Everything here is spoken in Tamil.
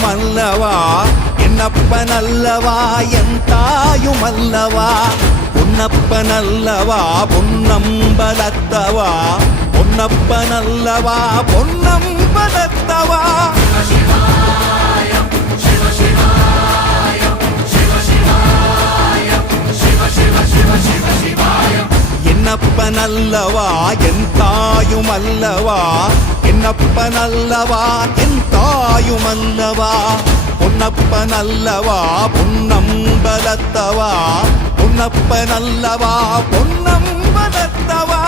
தாயுமல்லவா என்னப்பனல்லவா என் தாயுமல்லவா பொன்னப்பனல்லவா பொன்னம்பலத்தவா பொன்னப்பனல்லவா பொன்னம்பலத்தவா என்னப்பனல்லவா என் தாயுமல்லவா என்னப்பனல்லவா என் தாயுமல்லவா பொன்னப்பனல்லவா பொன்னம்பலத்தவா பொன்னப்பனல்லவா பொன்னம்பலத்தவா